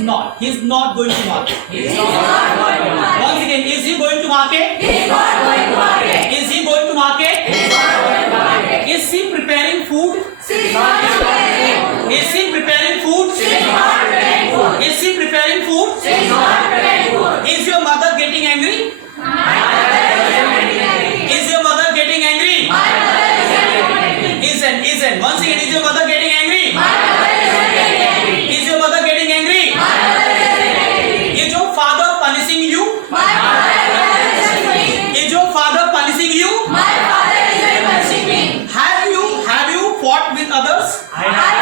not. He is not going to market. He is not going to market. Once again, is he going to market? He is not going to market. Is he going to market? He is not going to market. Is he preparing food? She is not preparing food. Is he preparing food? She is not preparing food. Is he preparing food? She is not preparing food. Is your mother getting angry? My mother is getting angry. Is your mother getting angry? My mother is getting angry. Isn't. Once again, is your mother getting angry? My mother is getting angry. Is your mother getting angry? My mother is getting angry. Is your father punishing you? My father is punishing me. Is your father punishing you? My father is punishing me. Have you fought with others? I have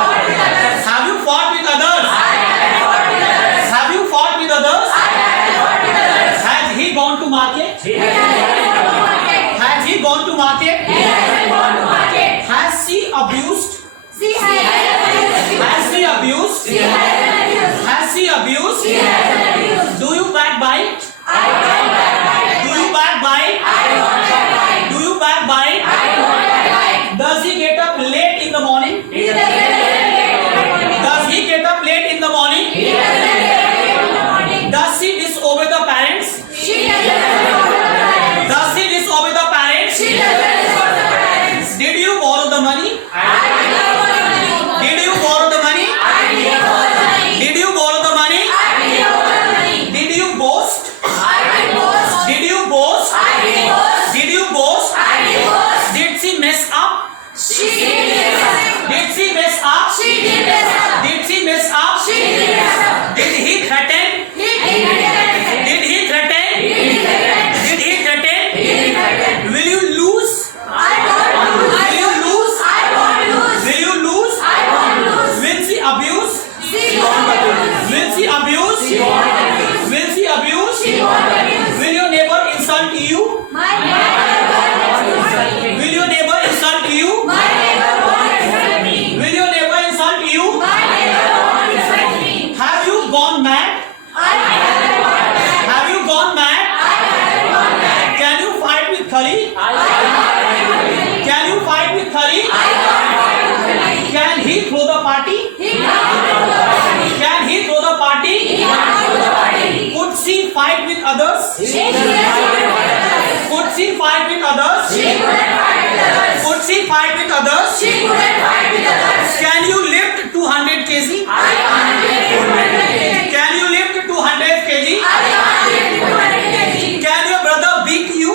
fought with others. Have you fought with others? I have fought with others. Have you fought with others? I have fought with others. Has he gone to market? He has gone to market. Has he gone to market? He has gone to market. Has she abused? She has abused. Has she abused? She has abused. Has she abused? She has abused. Do you backbite? I don't backbite. Do you backbite? I don't backbite. Do you backbite? I don't backbite. Does he get up late in the morning? He doesn't get up in the morning. Does he get up late in the morning? He doesn't get up in the morning. Does she disobey the parents? She doesn't respect the parents. Does he disobey the parents? She doesn't respect the parents. Did you borrow the money? I did not borrow money. Did you borrow the money? I did not borrow money. Did you borrow the money? I did not borrow money. Did you boast? I did boast. Did you boast? I did boast. Did you boast? I did boast. Did she mess up? She did mess up. Did she mess up? She did mess up. Did she mess up? She did mess up. Did he threaten? He did threaten. Did he threaten? He did threaten. Did he threaten? He did threaten. Will you lose? I won't lose. Will you lose? I won't lose. Will you lose? I won't lose. Will she abuse? She won't abuse. Will she abuse? She won't abuse. Will she abuse? She won't abuse. Will your neighbor insult you? My neighbor won't insult me. Will your neighbor insult you? My neighbor won't insult me. Will your neighbor insult you? My neighbor won't insult me. Have you gone mad? I haven't gone mad. Have you gone mad? I haven't gone mad. Can you fight with Khali? I can't fight with him. Can you fight with Khali? I can't fight with him. Can he throw the party? He can't do the party. Can he throw the party? He can't do the party. Could she fight with others? She can't fight with others. Could she fight with others? She couldn't fight with others. Could she fight with others? She couldn't fight with others. Can you lift 200 kg? I can't lift 200 kg. Can you lift 200 kg? I can't lift 200 kg. Can your brother beat you?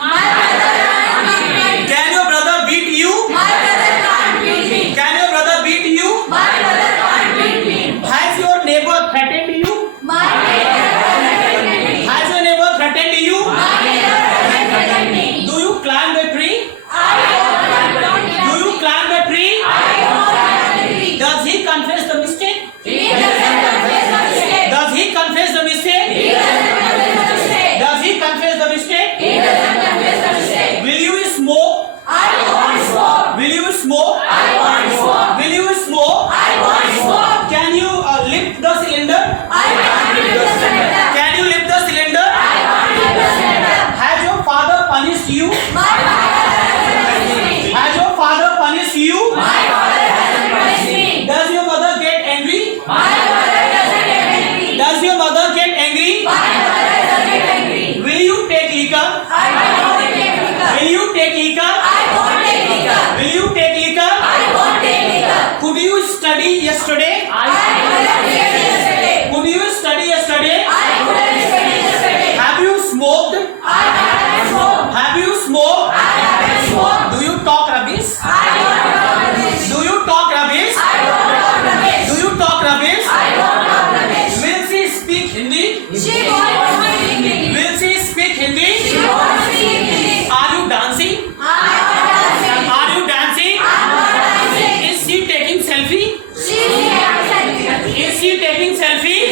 My brother can't beat me. Can your brother beat you? My brother can't beat me. Can your brother beat you? My brother can't beat me. Has your neighbor threatened you? My neighbor hasn't threatened me. Has your neighbor threatened you? My neighbor hasn't threatened me. Do you climb the tree? I don't Do you climb the tree? I don't climb the tree. Does he confess the mistake? He doesn't confess the mistake. Does he confess the mistake? He doesn't confess the mistake. Does he confess the mistake? He doesn't confess the mistake. Will you smoke? I want smoke. Will you smoke? I want smoke. Will you smoke? I want smoke. Can you lift the cylinder? I can't lift the cylinder. Can you lift the cylinder? I can't lift the cylinder. Has your father punished you? My father hasn't punished me. Has your father punished you? My father hasn't punished me. Does your mother get angry? My mother doesn't get angry. Does your mother get angry? My mother doesn't get angry. Will you take liquor? I won't take liquor. Will you take liquor? I won't take liquor. Will you take liquor? I won't take liquor. Could you study yesterday? I couldn't study yesterday. Could you study yesterday? I couldn't study yesterday. Have you smoked? I haven't smoked. Have you smoked? I haven't smoked. Do you talk rubbish? I don't talk rubbish. Do you talk rubbish? I don't talk rubbish. Do you talk rubbish? I don't talk rubbish. Will she speak Hindi? She won't speak Hindi. Will she speak Hindi? She won't speak Hindi. Are you dancing? I'm not dancing. Are you dancing? I'm not dancing. Is she taking selfie? She's taking selfie. Is she taking selfie?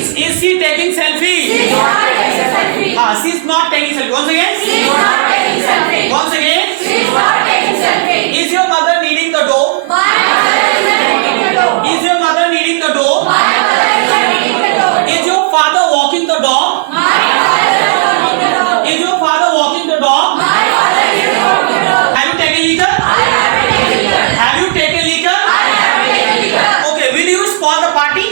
Is she taking selfie? She's not taking selfie. She's not taking selfie. Once again? She's not taking selfie. Once again? She's not taking selfie. Is your mother kneading the dough? My mother is kneading the dough. Is your mother kneading the dough? My mother is kneading the dough. Is your father walking the dog? My father is walking the dog. Is your father walking the dog? My father is walking the dog. Have you taken liquor? I haven't taken liquor. Have you taken liquor? I haven't taken liquor. Okay, will you spoil the party?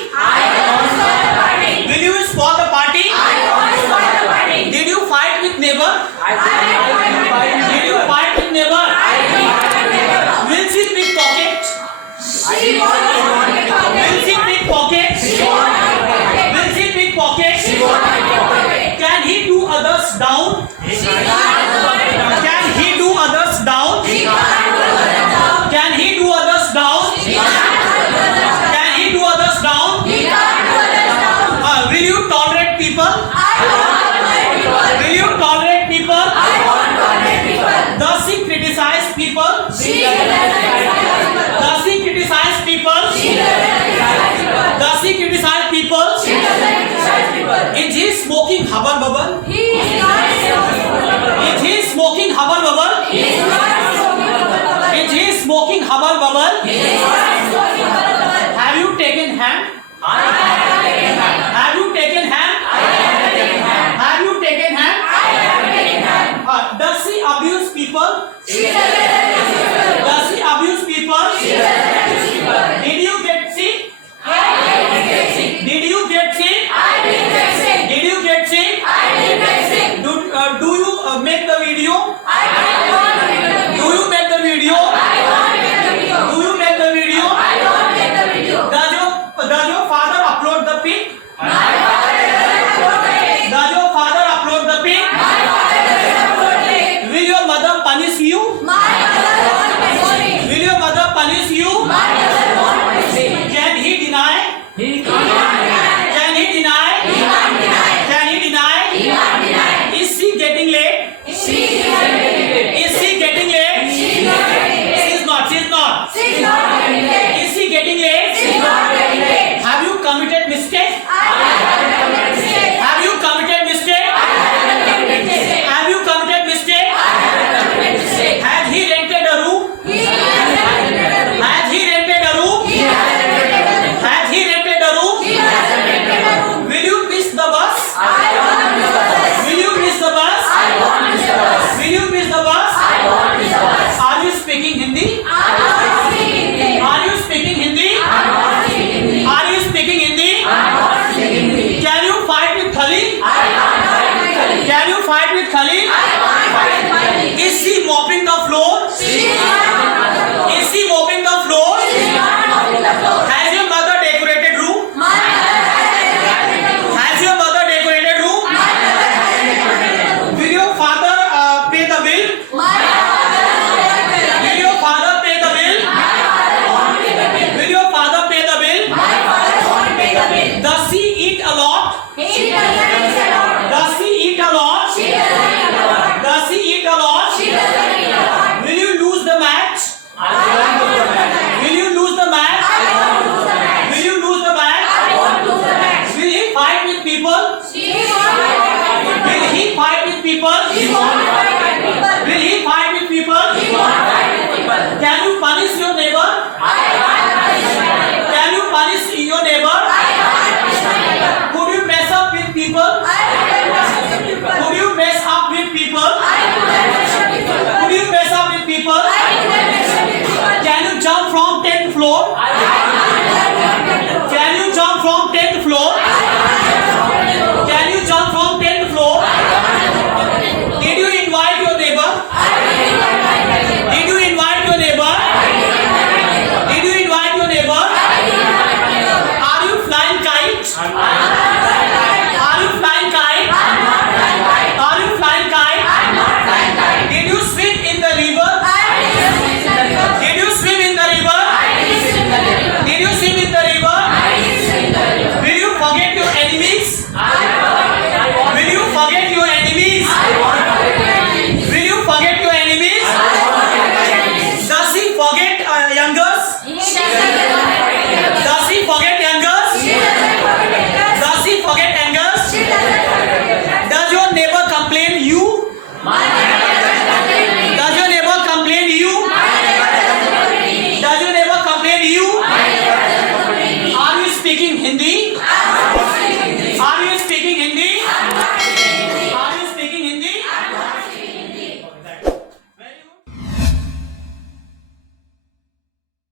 selfie?